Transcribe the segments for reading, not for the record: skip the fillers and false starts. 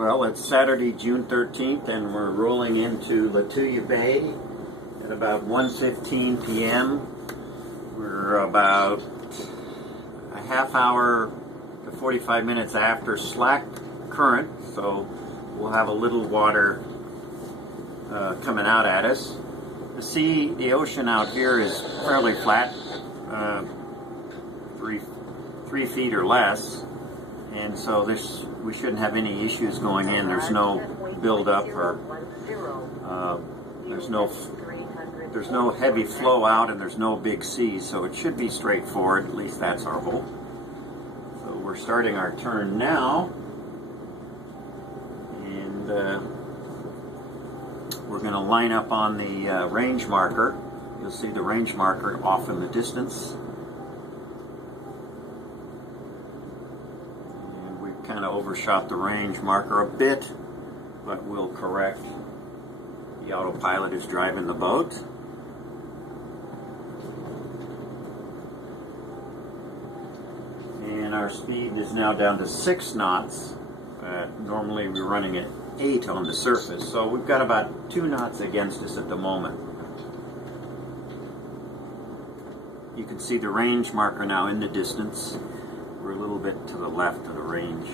Well, it's Saturday, June 13th, and we're rolling into Lituya Bay at about 1:15 p.m. We're about a half hour to 45 minutes after slack current, so we'll have a little water coming out at us. The ocean out here is fairly flat, 3 feet or less, and so we shouldn't have any issues going in. There's no buildup or there's no heavy flow out, and there's no big seas, so it should be straightforward. At least that's our hope. So we're starting our turn now, and we're going to line up on the range marker. You'll see the range marker off in the distance. And we've kind of overshot the range marker a bit, but we'll correct. The autopilot is driving the boat. And our speed is now down to 6 knots. Normally we're running at 8 on the surface, so we've got about 2 knots against us at the moment. You can see the range marker now in the distance. We're a little bit to the left of the range.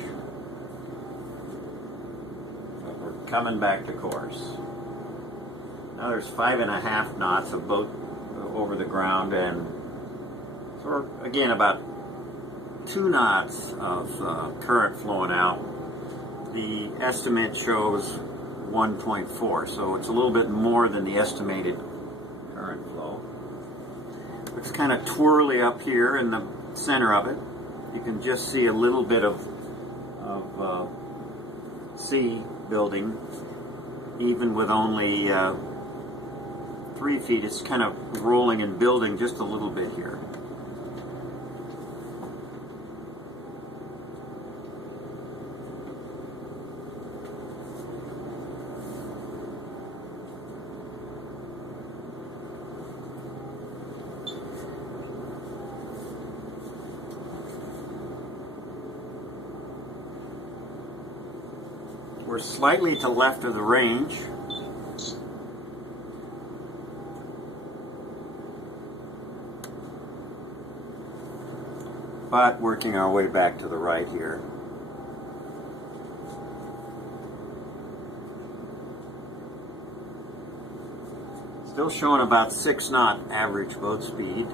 But we're coming back to course. Now there's 5.5 knots of boat over the ground, and so we're, again, about 2 knots of current flowing out. The estimate shows 1.4, so it's a little bit more than the estimated current flow. It's kind of twirly up here in the center of it. You can just see a little bit of sea building, even with only 3 feet. It's kind of rolling and building just a little bit here. We're slightly to left of the range. But working our way back to the right here. Still showing about 6 knot average boat speed.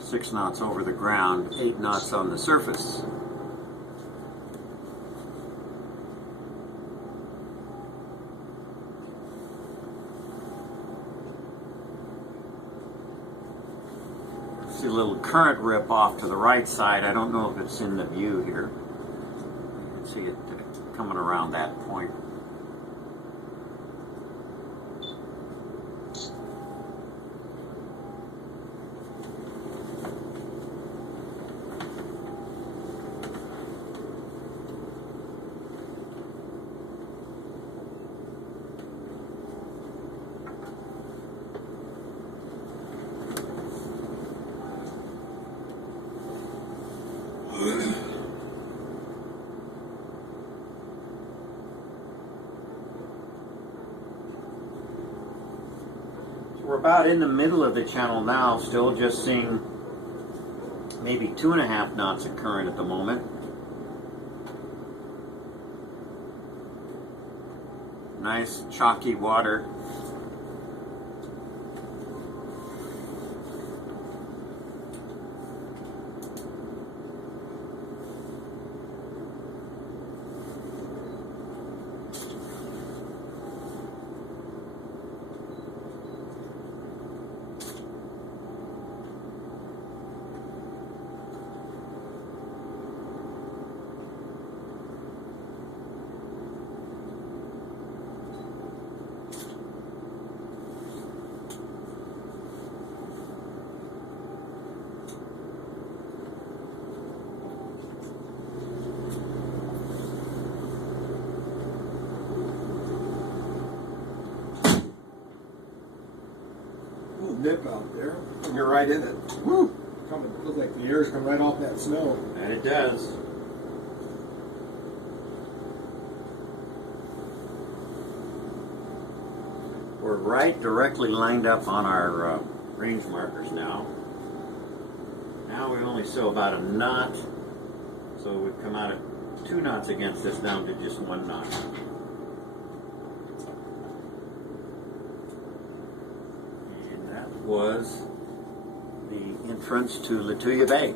6 knots over the ground, 8 knots on the surface. See a little current rip off to the right side. I don't know if it's in the view here. You can see it coming around that point. We're about in the middle of the channel now, still just seeing maybe 2.5 knots of current at the moment. Nice chalky water. nip out there, and you're right in it. Woo! Coming, it looks like the air's coming right off that snow. And it does. We're right directly lined up on our range markers now. Now we only sew about a knot, so we've come out at 2 knots against us down to just 1 knot. And that was the entrance to Lituya Bay.